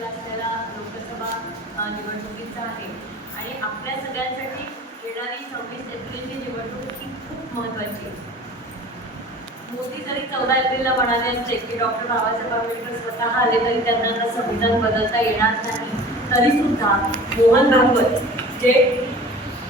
तारखेला आपल्याला लोकसभा निवडणुकीचा आहे. आणि आपल्या सगळ्यांसाठी येणारी सव्वीस एप्रिलची निवडणूक ही खूप महत्त्वाची आहे. मोदी जरी चौदा एप्रिलला म्हणाले असते की डॉक्टर बाबासाहेब आंबेडकर स्वतः आले तरी त्यांना संविधान बदलता येणार नाही तरी सुद्धा मोहन भागवत जे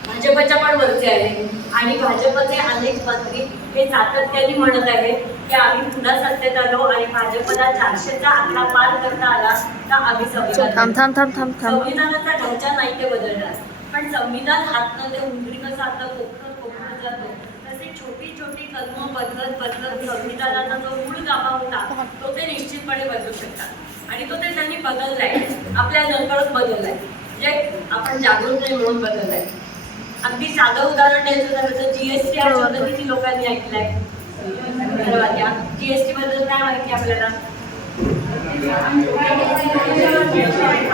भाजपच्या पण वरचे आहे आणि भाजपचे अनेक मंत्री हे सातत्याने म्हणत आहेत की आम्ही पुन्हा सत्तेत आलो आणि भाजपला चारशेचा आकडा पार करता आला तर आम्ही संविधान संविधानाचा ढाचा नाही ते बदलणार. पण संविधान हातनं ते उंदरी कसं आता कोकणात कोकणात जातो. तसे छोटी छोटी कलमं बदलत बदलत संविधानाचा जो मूळ गाभा होता तो ते निश्चितपणे बदलू शकतात. आणि तो ते त्यांनी बदललाय. आपल्या नकळत बदललाय. म्हणजे आपण जागरूक नाही म्हणून बदललाय. अगदी साधं उदाहरण द्यायचं झालं तर जीएसटी हा शब्द किती लोकांनी ऐकलाय. जीएसटी बद्दल काय माहिती आपल्याला?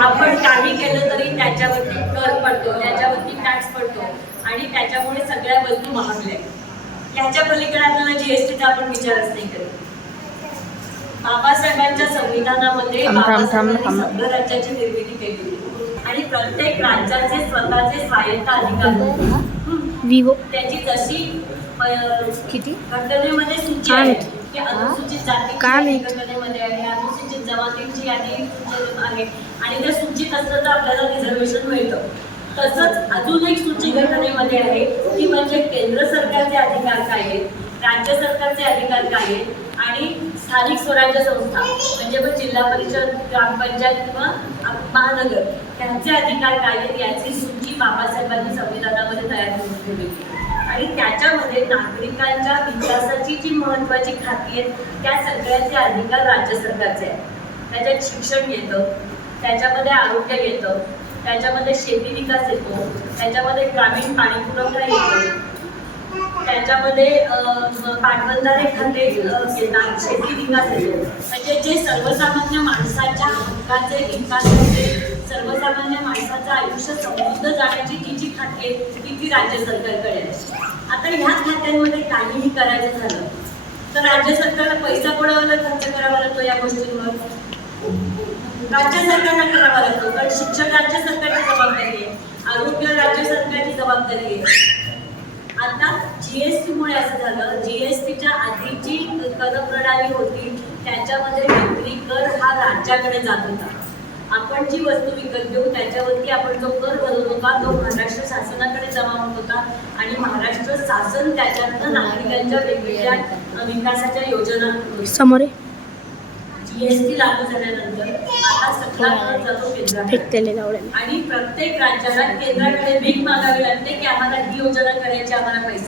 आपण काही केलं तरी त्याच्यावरती कर पडतो त्याच्यावरती टॅक्स पडतो आणि त्याच्यामुळे सगळ्या वस्तू महागल्या. ह्याच्या पलीकडे आपल्याला जीएसटीचा आपण विचारच नाही करत. बाबासाहेबांच्या संविधानामध्ये बाबासाहेबांनी. संघ राज्याची निर्मिती केली. होती. आणि प्रत्येक राज्याचे स्वतःचे स्वायत्त अधिकार. त्याची जशी किती? घटनेमध्ये सूची आहे? की अनुसूचित माहिती? घटनेमध्ये आहे अनुसूचित जमातींची यादी आहे. आणि त्या सूचीत असलं तर आपल्याला रिझर्वेशन मिळतं. तसंच अजून एक सूची घटनेमध्ये आहे ती म्हणजे केंद्र सरकारचे अधिकार काय आहेत राज्य सरकारचे अधिकार काय आहेत आणि स्थानिक स्वराज्य संस्था म्हणजे मग जिल्हा परिषद ग्रामपंचायत किंवा महानगर त्यांचे अधिकार काय आहेत याची सूची बाबासाहेबांनी संविधानामध्ये तयार करून ठेवली. आणि त्याच्यामध्ये नागरिकांच्या विकासाची जी महत्वाची खाती आहेत त्या सगळ्याचे अधिकार राज्य सरकारचे आहेत. त्याच्यात शिक्षण येतं त्याच्यामध्ये आरोग्य येतं त्याच्यामध्ये शेती विकास येतो त्याच्यामध्ये ग्रामीण पाणी पुरवठा येतो त्याच्यामध्ये पाटबंधार एखादे खाते शेती विकास म्हणजे जे सर्वसामान्य माणसाच्या हक्काचे विकास सर्वसामान्य माणसाचं आयुष्य समृद्ध जाण्याची जी जी खाती ती ती राज्य सरकारकडे आहे. आता ह्या खात्यांमध्ये काहीही करायचं झालं तर राज्य सरकारला पैसा कोणाला खर्च करावा लागतो या गोष्टींवर? राज्य सरकारला करावा लागतो कारण शिक्षण राज्य सरकारची जबाबदारी आहे आरोग्य राज्य सरकारची जबाबदारी आहे. आता जीएसटी मुळे असं झालं. जीएसटीच्या आधी जी कर प्रणाली होती त्याच्यामध्ये विक्री कर हा राज्याकडे जात होता. आपण जी वस्तू विकत घेऊ त्याच्यावरती आपण जो कर भरत होता तो महाराष्ट्र शासनाकडे जमा होत होता आणि महाराष्ट्र शासन त्याच्यातनं नागरिकांच्या वेगवेगळ्या विकासाच्या योजना समोर जीएसटी लागू झाल्यानंतर आता सगळा कर जातो केंद्राकडे. आणि प्रत्येक राज्याला केंद्राकडे भीक मागावी लागते की आम्हाला ही योजना करायची आम्हाला पैसे